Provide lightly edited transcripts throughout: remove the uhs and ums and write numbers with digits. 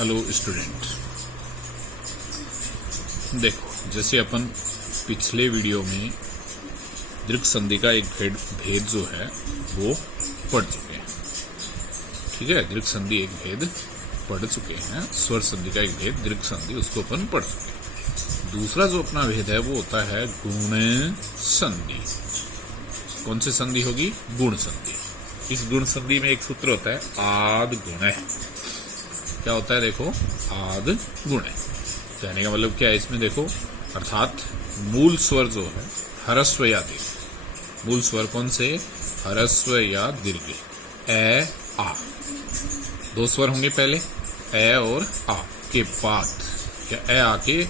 Hello student, देखो जैसे अपन पिछले वीडियो में दीर्घ संधि का एक भेद जो है वो पढ़ चुके हैं। ठीक है, दीर्घ संधि एक भेद पढ़ चुके हैं। स्वर संधि का एक भेद दीर्घ संधि, उसको अपन पढ़ चुके हैं। दूसरा जो अपना भेद है वो होता है गुण संधि। कौन सी संधि होगी? गुण संधि। इस गुण संधि में एक सूत्र होता है आद गुण। क्या होता है? देखो, आद गुण। कहने का मतलब क्या है इसमें? देखो, अर्थात मूल स्वर जो है ह्रस्व या दीर्घ। मूल स्वर कौन से? ह्रस्व या दीर्घ। ए आ, दो स्वर होंगे पहले, ए और आ के बाद या ए आ के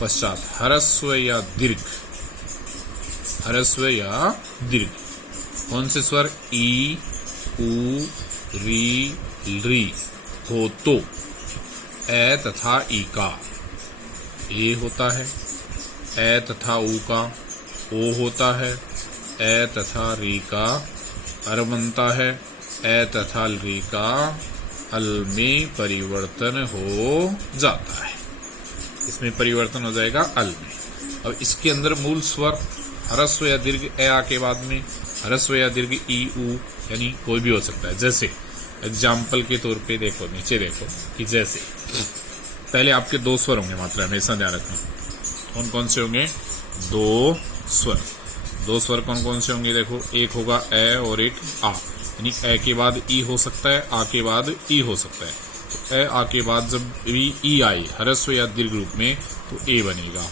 पश्चात ह्रस्व या दीर्घ। ह्रस्व या दीर्घ कौन से स्वर? ई, उ, री, री हो तो ए तथा ई का ए होता है, ए तथा उ का ओ होता है, ए तथा री का अर बनता है, ए तथा री का अल में परिवर्तन हो जाता है। इसमें परिवर्तन हो जाएगा अल में। अब इसके अंदर मूल स्वर ह्रस्व या दीर्घ ए आ के बाद में ह्रस्व या दीर्घ ई, उ यानी कोई भी हो सकता है। जैसे एग्जाम्पल के तौर पे देखो, नीचे देखो कि जैसे पहले आपके दो स्वर होंगे, मात्रा हमेशा ध्यान रखना। कौन कौन से होंगे? दो स्वर। दो स्वर कौन कौन से होंगे? देखो, एक होगा ए और एक आ, यानी ए के बाद ई हो सकता है, आ के बाद ई हो सकता है। तो ए आ के बाद जब भी ई आई ह्रस्व या दीर्घ रूप में तो ए बनेगा।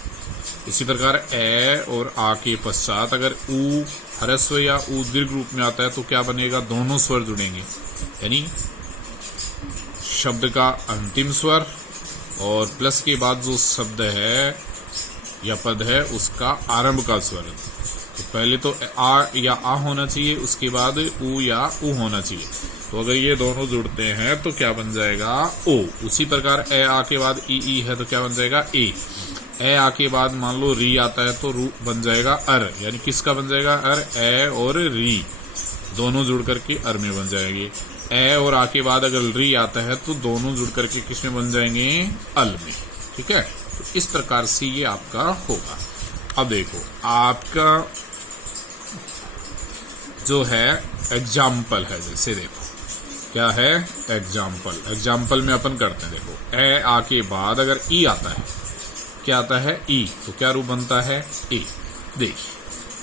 इसी प्रकार ए और आ के पश्चात अगर उ ह्रस्व या उ दीर्घ रूप में आता है तो क्या बनेगा? दोनों स्वर जुड़ेंगे, यानी शब्द का अंतिम स्वर और प्लस के बाद जो शब्द है या पद है उसका आरंभ का स्वर। तो पहले तो आ या आ होना चाहिए, उसके बाद उ या उ होना चाहिए। तो अगर ये दोनों जुड़ते हैं तो क्या बन जाएगा? ओ। उसी प्रकार ए आ के बाद ई है तो क्या बन जाएगा? ए आ के बाद मान लो री आता है तो रू बन जाएगा अर, यानी किसका बन जाएगा? अर। ए और री दोनों जुड़ करके अर में बन जाएंगे। ए और आ के बाद अगर री आता है तो दोनों जुड़ करके किस में बन जाएंगे? अल में। ठीक है, तो इस प्रकार से ये आपका होगा। अब देखो, आपका जो है एग्जाम्पल है, जैसे देखो क्या है? एग्जाम्पल। एग्जाम्पल में अपन करते हैं, देखो ए आ के बाद अगर ई आता है, क्या आता है? ई, तो क्या रूप बनता है? ए। देखिए,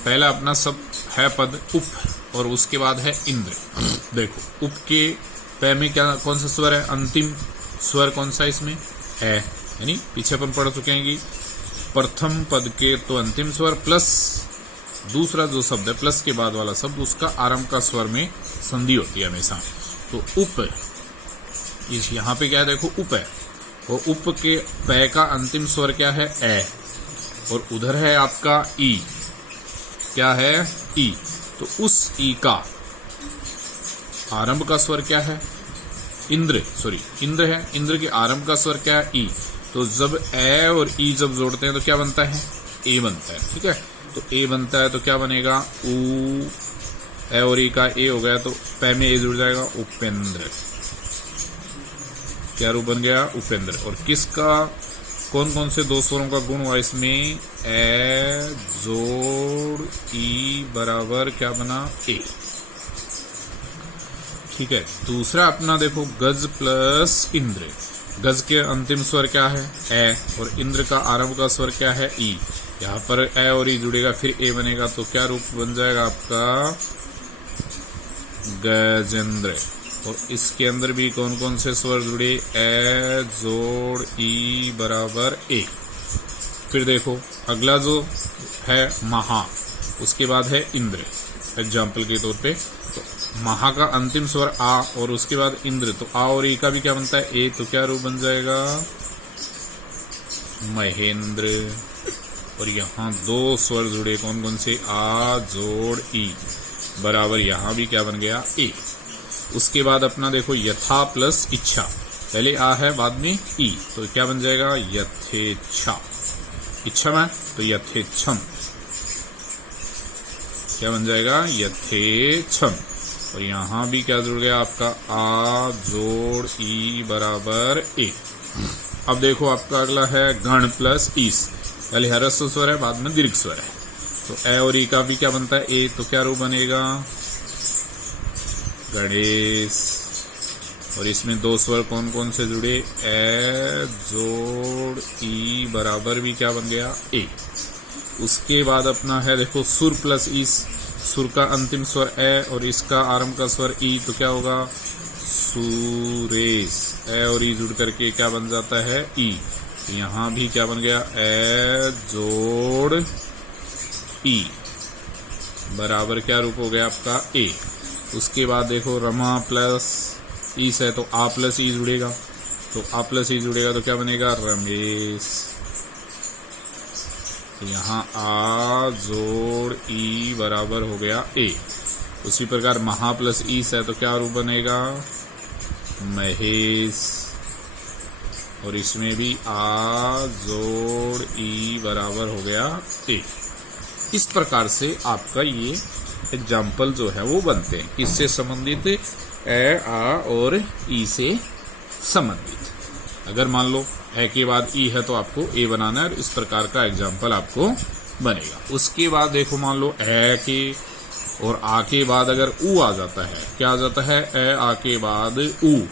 पहला अपना सब है पद उप और उसके बाद है इंद्र। देखो, उप के पै में क्या कौन सा स्वर है? अंतिम स्वर कौन सा इसमें? है, यानी पीछे अपन पढ़ चुके हैं कि प्रथम पद के तो अंतिम स्वर प्लस दूसरा जो शब्द है प्लस के बाद वाला शब्द उसका आरंभ का स्वर में संधि होती है हमेशा। तो उप, इस यहाँ पे क्या है? देखो उप है, और उप के पै का अंतिम स्वर क्या है? ए, और उधर है आपका ई। क्या है? ई। तो उस ई का आरंभ का स्वर क्या है? इंद्र, सॉरी इंद्र है। इंद्र के आरंभ का स्वर क्या है? ई। तो जब ए और ई जब जोड़ते हैं तो क्या बनता है? ए बनता है। ठीक है, तो ए बनता है तो क्या बनेगा? उ, ए और ई का ए हो गया तो पै में ए जुड़ जाएगा, उपेंद्र। क्या रूप बन गया? उपेंद्र। और किसका कौन कौन से दो स्वरों का गुण हुआ इसमें? ए जोड़ ई बराबर क्या बना? ए। ठीक है, दूसरा अपना देखो गज प्लस इंद्र। गज के अंतिम स्वर क्या है? ए, और इंद्र का आरंभ का स्वर क्या है? ई। यहाँ पर ए और ई जुड़ेगा फिर ए बनेगा, तो क्या रूप बन जाएगा आपका? गजेंद्र। और इसके अंदर भी कौन कौन से स्वर जुड़े? ए जोड़ ई बराबर ए। फिर देखो अगला जो है महा, उसके बाद है इंद्र। एग्जाम्पल के तौर पे तो महा का अंतिम स्वर आ और उसके बाद इंद्र, तो आ और ई का भी क्या बनता है? ए। तो क्या रूप बन जाएगा? महेंद्र। और यहाँ दो स्वर जुड़े, कौन कौन से? आ जोड़ ई बराबर यहाँ भी क्या बन गया? ए। उसके बाद अपना देखो यथा प्लस इच्छा। पहले आ है बाद में ई, तो क्या बन जाएगा? यथेच्छा। इच्छा में तो यथेच्छम। क्या बन जाएगा? यथेच्छम। और यहाँ भी क्या जुड़ गया आपका? आ जोड़ ई बराबर ए। अब देखो आपका अगला है गण प्लस ईस। पहले ह्रस्व स्वर है, बाद में दीर्घ स्वर है, तो ए और ई का भी क्या बनता है, ए, तो क्या रूप बनेगा, गणेश। और इसमें दो स्वर कौन कौन से जुड़े, ए जोड़ ई बराबर भी क्या बन गया, ए। उसके बाद अपना है देखो सुर प्लस ईस। सुर का अंतिम स्वर ए और इसका आरंभ का स्वर ई, तो क्या होगा, सुरेश। ए और ई जुड़ करके क्या बन जाता है, ई। तो यहां भी क्या बन गया, ए जोड़ ई बराबर क्या रूप हो गया आपका, ए। उसके बाद देखो रमा प्लस ईस है, तो आ प्लस ई जुड़ेगा, तो आ प्लस ई जुड़ेगा तो क्या बनेगा, रमेश। तो यहाँ आ जोड़ ई बराबर हो गया ए। उसी प्रकार महा प्लस ईस है, तो क्या रूप बनेगा, महेश। और इसमें भी आ जोड़ ई बराबर हो गया ए। इस प्रकार से आपका ये एग्जाम्पल जो है वो बनते हैं, किससे संबंधित, ए, आ और ई से संबंधित। अगर मान लो ए के बाद ई है तो आपको ए बनाना है, और इस प्रकार का एग्जाम्पल आपको बनेगा। उसके बाद देखो मान लो ए के और आ के बाद अगर ऊ आ जाता है, क्या आ जाता है, ए आ के बाद ऊ,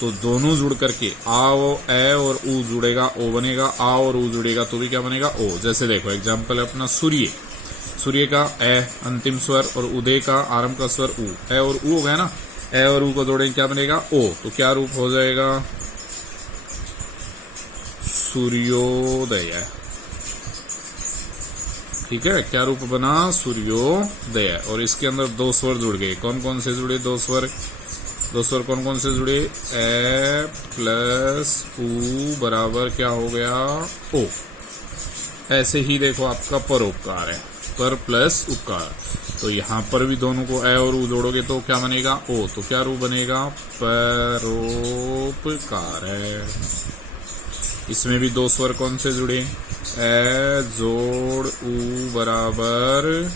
तो दोनों जुड़ करके ए और ऊ जुड़ेगा, ओ बनेगा, आ और ऊ जुड़ेगा तो भी क्या बनेगा, ओ। जैसे देखो एग्जाम्पल है अपना सूर्य। सूर्य का ए अंतिम स्वर और उदय का आरंभ का स्वर ऊ, ए और ऊ हो गया ना, ए और ऊ को जोड़ेंगे क्या बनेगा, ओ। तो क्या रूप हो जाएगा, सूर्योदय। ठीक है, क्या रूप बना, सूर्योदय। और इसके अंदर दो स्वर जुड़ गए, कौन कौन से जुड़े, दो स्वर कौन कौन से जुड़े, ए प्लस ऊ बराबर क्या हो गया, ओ। ऐसे ही देखो आपका परोपकार है, पर प्लस उपकार, तो यहां पर भी दोनों को ए और ऊ जोड़ोगे तो क्या बनेगा, ओ। तो क्या रूप बनेगा, परोपकार है। इसमें भी दो स्वर कौन से जुड़े, ए जोड़ ऊ बराबर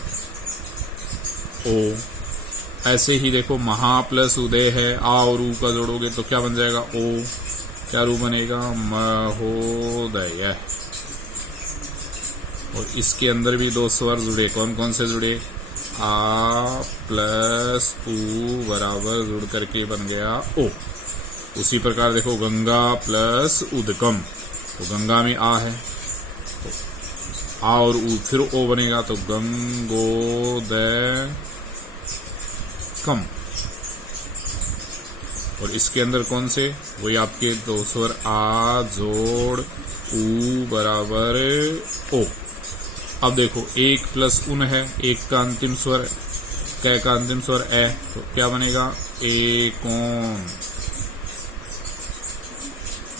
ओ। ऐसे ही देखो महा प्लस उदय है, आ और ऊ का जोड़ोगे तो क्या बन जाएगा, ओ। क्या रूप बनेगा, महोदय। और इसके अंदर भी दो स्वर जुड़े, कौन कौन से जुड़े, आ प्लस ऊ बराबर जुड़ करके बन गया ओ। उसी प्रकार देखो गंगा प्लस उदकम, तो गंगा में आ है, तो आ और ऊ फिर ओ बनेगा, तो गंगोदय कम। और इसके अंदर कौन से, वही आपके दो स्वर आ जोड़ ऊ बराबर ओ। अब देखो एक प्लस उन है, एक का अंतिम स्वर कै का अंतिम स्वर ए, तो क्या बनेगा, एकोन।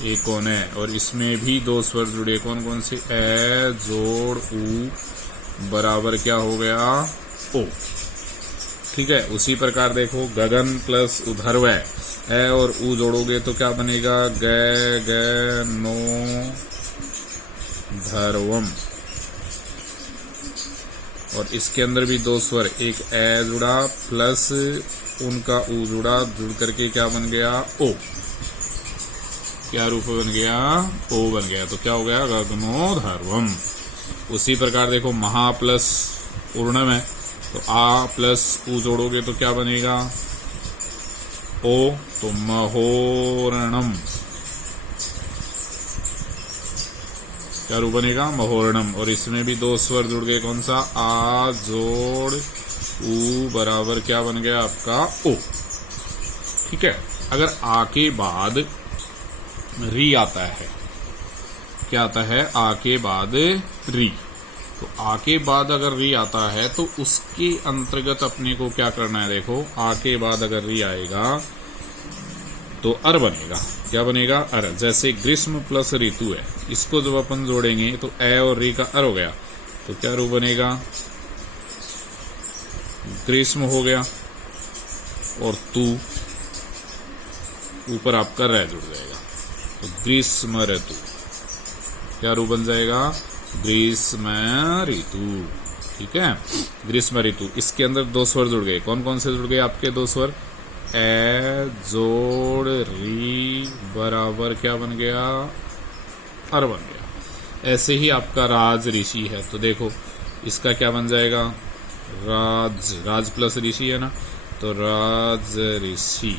एकोन है। और इसमें भी दो स्वर जुड़े, कौन कौन से, ए जोड़ ऊ बराबर क्या हो गया, ओ। ठीक है, उसी प्रकार देखो गगन प्लस उधर्व, ए और ऊ जोड़ोगे तो क्या बनेगा, गे गे नो धर्वम। और इसके अंदर भी दो स्वर, एक ए जुड़ा प्लस उनका ऊ जुड़ा, जुड़ करके क्या बन गया, ओ। क्या रूप बन गया, ओ बन गया, तो क्या हो गया, गगनो धर्वम। उसी प्रकार देखो महा प्लस पूर्णम है, तो आ प्लस ऊ जोड़ोगे तो क्या बनेगा, ओ। तो महोरणम। क्या रूप बनेगा, महोरणम। और इसमें भी दो स्वर जुड़ गए, कौन सा, आ जोड़ ऊ बराबर क्या बन गया आपका, ओ। ठीक है, अगर आ के बाद री आता है, क्या आता है, आ के बाद री, तो आ के बाद अगर री आता है तो उसके अंतर्गत अपने को क्या करना है, देखो आ के बाद अगर री आएगा तो अर बनेगा, क्या बनेगा, अर। जैसे ग्रीष्म प्लस ऋतु है, इसको जब अपन जोड़ेंगे तो ए और री का अर हो गया, तो क्या रूप बनेगा, ग्रीष्म हो गया, और तू ऊपर आपका रह जुड़ जाएगा, तो ग्रीष्म ऋतु, क्या रूप बन जाएगा, ग्रीष्म ऋतु। ठीक है, ग्रीष्म ऋतु। इसके अंदर दो स्वर जुड़ गए, कौन कौन से जुड़ गए आपके दो स्वर, ए जोड़ री बराबर क्या बन गया, अर बन गया। ऐसे ही आपका राज ऋषि है, तो देखो इसका क्या बन जाएगा, राज, राज प्लस ऋषि है ना, तो राज ऋषि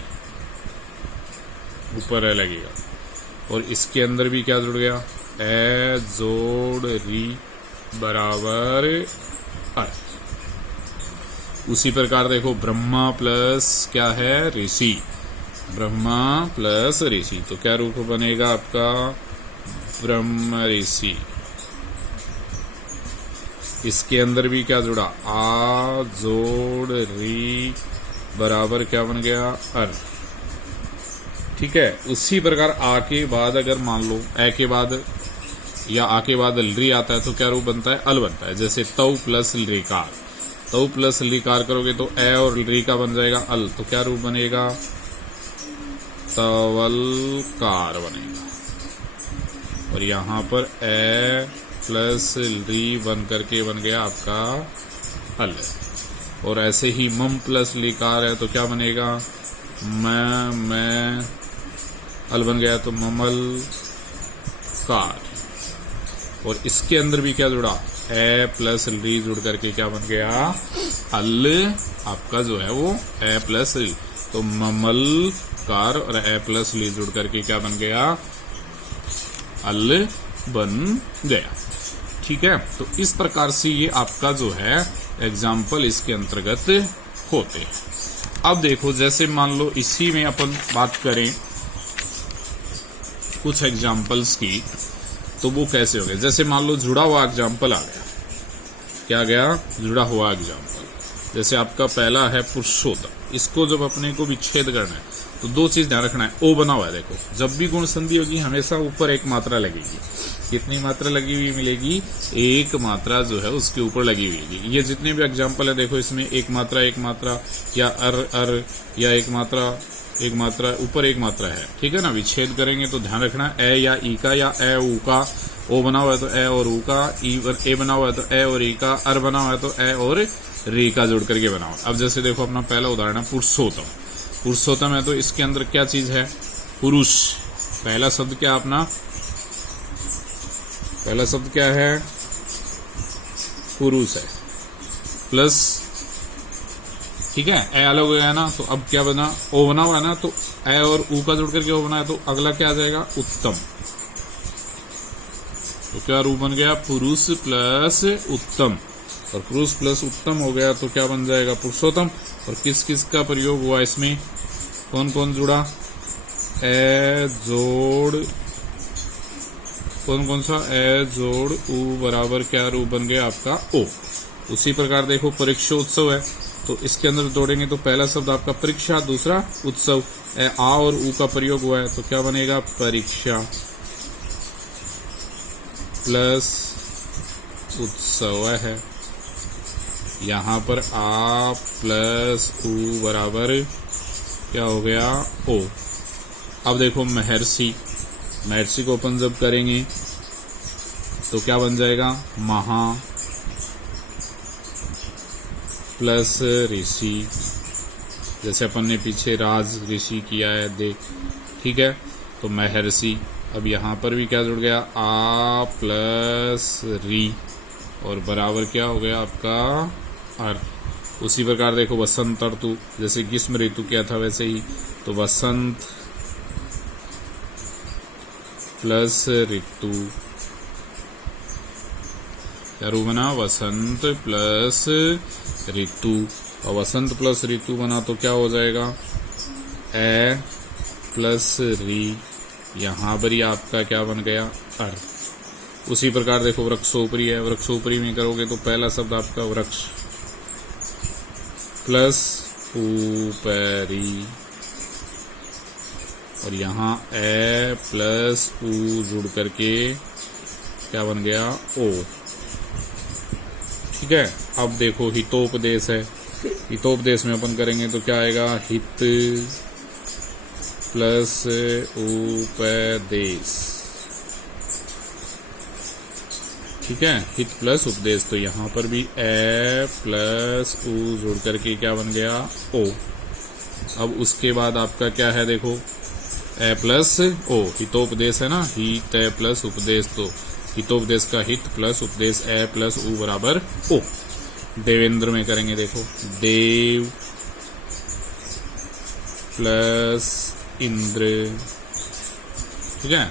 ऊपर है लगेगा। और इसके अंदर भी क्या जुड़ गया, ए जोड़ री बराबर अर। उसी प्रकार देखो ब्रह्मा प्लस क्या है, ऋषि, ब्रह्मा प्लस ऋषि, तो क्या रूप बनेगा आपका, ब्रह्म ऋषि। इसके अंदर भी क्या जुड़ा, आ जोड़ री बराबर क्या बन गया, अर। ठीक है। उसी प्रकार आ के बाद अगर मान लो ए के बाद या आ के बाद री आता है तो क्या रूप बनता है, अल बनता है। जैसे तव प्लस लीकार, तव प्लस लीकार करोगे तो ए और री का बन जाएगा अल, तो क्या रूप बनेगा, तवलकार बनेगा। और यहां पर ए प्लस री बन करके बन गया आपका अल। और ऐसे ही मम प्लस लीकार है तो क्या बनेगा, मैं अल बन गया तो ममल कार। और इसके अंदर भी क्या जुड़ा, ए प्लस री जुड़ करके क्या बन गया, अल आपका जो है वो ए प्लस री, तो ममल कार। और ए प्लस ली जुड़ करके क्या बन गया, अल बन गया। ठीक है। तो इस प्रकार से ये आपका जो है एग्जाम्पल इसके अंतर्गत होते हैं। अब देखो जैसे मान लो इसी में अपन बात करें कुछ एग्जाम्पल्स की, तो वो कैसे हो गए। जैसे मान लो जुड़ा हुआ एग्जाम्पल आ गया, क्या गया, जुड़ा हुआ एग्जाम्पल। जैसे आपका पहला है पुरुषोत्तम, इसको जब अपने को विच्छेद करना है तो दो चीज ध्यान रखना है, ओ बना हुआ है। देखो जब भी गुण संधि होगी हमेशा ऊपर एक मात्रा लगेगी। कितनी मात्रा लगी हुई मिलेगी, एक मात्रा जो है उसके ऊपर लगी हुई है। ये जितने भी एग्जाम्पल है देखो इसमें एक मात्रा या अर या एक मात्रा ऊपर एक मात्रा है। ठीक है ना। विच्छेद करेंगे तो ध्यान रखना ए या ई का या ए ऊ का, ओ बना हुआ है तो ए और ऊ का, ए बना हुआ है तो ए और ई का, अर बना हुआ है तो ए और री का जोड़ करके बना हुआ। अब जैसे देखो अपना पहला उदाहरण है पुरुषोत्तम। पुरुषोत्तम है तो इसके अंदर क्या चीज है, पुरुष। पहला शब्द क्या अपना, पहला शब्द क्या है, पुरुष है, प्लस, ठीक है, ए अलग हो गया ना, तो अब क्या बना, ओ बना हुआ है ना, तो ए और ऊ का जुड़ करके ओ बना है, तो अगला क्या आ जाएगा, उत्तम। तो क्या रूप बन गया, पुरुष प्लस उत्तम। और पुरुष प्लस उत्तम हो गया तो क्या बन जाएगा, पुरुषोत्तम। और किस किस का प्रयोग हुआ इसमें, कौन कौन जुड़ा, ए जोड़, कौन कौन सा, ए जोड़ ऊ बराबर क्या रूप बन गया आपका, ओ। उसी प्रकार देखो परीक्षा उत्सव है तो इसके अंदर जोड़ेंगे तो पहला शब्द आपका परीक्षा, दूसरा उत्सव, ए आ और ऊ का प्रयोग हुआ है तो क्या बनेगा, परीक्षा प्लस उत्सव है। यहां पर आ प्लस ऊ बराबर क्या हो गया, ओ। अब देखो महर्षि, महर्षि को अपन जब करेंगे तो क्या बन जाएगा, महा प्लस ऋषि। जैसे अपन ने पीछे राज ऋषि किया है देख, ठीक है, तो महर्षि। अब यहां पर भी क्या जुड़ गया, आ प्लस री और बराबर क्या हो गया आपका, अर। उसी प्रकार देखो वसंत ऋतु, जैसे ग्रीष्म ऋतु क्या था वैसे ही, तो वसंत प्लस ऋतु, क्या रूप बना, वसंत प्लस ऋतु। और वसंत प्लस ऋतु बना तो क्या हो जाएगा, ए प्लस री, यहां पर ही आपका क्या बन गया, अर। उसी प्रकार देखो वृक्षोपरी है, वृक्षोपरी में करोगे तो पहला शब्द आपका वृक्ष प्लस ऊपरी, और यहाँ ए प्लस ऊ जुड़ करके क्या बन गया, ओ। ठीक है। अब देखो हितोपदेश है, हितोपदेश में अपन करेंगे तो क्या आएगा, हित प्लस उपदेश। ठीक है, हित प्लस उपदेश, तो यहां पर भी ए प्लस उ जुड़ करके क्या बन गया, ओ। अब उसके बाद आपका क्या है, देखो ए प्लस ओ, हितोपदेश है ना, हित प्लस उपदेश, तो हितोपदेश का हित प्लस उपदेश ए प्लस उ बराबर ओ। देवेंद्र में करेंगे, देखो देव प्लस इंद्र, ठीक है।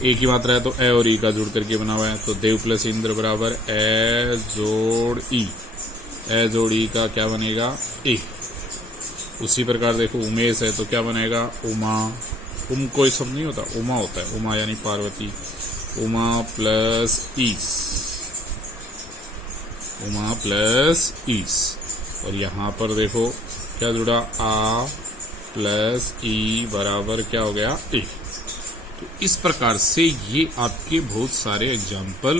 एक ही मात्रा है तो ए और ई का जोड़ करके बना हुआ है, तो देव प्लस इंद्र बराबर ए जोड़ ई, ए जोड़ ई का क्या बनेगा ए। उसी प्रकार देखो उमेश है तो क्या बनेगा उमा, कोई शब्द नहीं होता, उमा होता है, उमा यानी पार्वती, उमा प्लस ईस, उमा प्लस ईस। और यहां पर देखो क्या जुड़ा आ प्लस ई बराबर क्या हो गया ए। तो इस प्रकार से ये आपके बहुत सारे एग्जाम्पल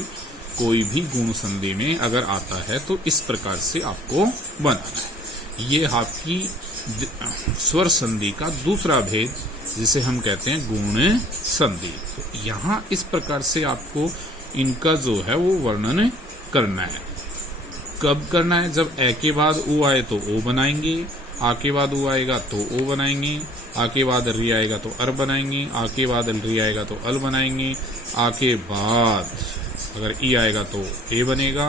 कोई भी गुण संधि में अगर आता है तो इस प्रकार से आपको बनाना है। ये आपकी स्वर संधि का दूसरा भेद जिसे हम कहते हैं गुण संधि। तो यहाँ इस प्रकार से आपको इनका जो है वो वर्णन करना है। कब करना है? जब ए के बाद उ आए तो ओ बनाएंगे, आ के बाद उ आएगा तो ओ बनाएंगे, आ के बाद री आएगा तो अर बनाएंगे, आ के बाद री आएगा तो अल बनाएंगे, आ के बाद अगर ई आएगा तो ए बनेगा,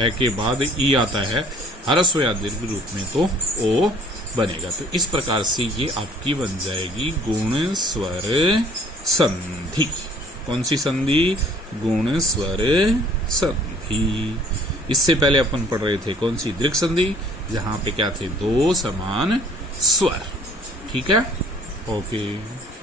ए के बाद ई आता है ह्रस्व या दीर्घ रूप में तो ओ बनेगा। तो इस प्रकार से ये आपकी बन जाएगी गुण स्वर संधि। कौन सी संधि? गुण स्वर संधि। इससे पहले अपन पढ़ रहे थे कौन सी? दृक् संधि, जहां पे क्या थे? दो समान स्वर। ठीक है, ओके।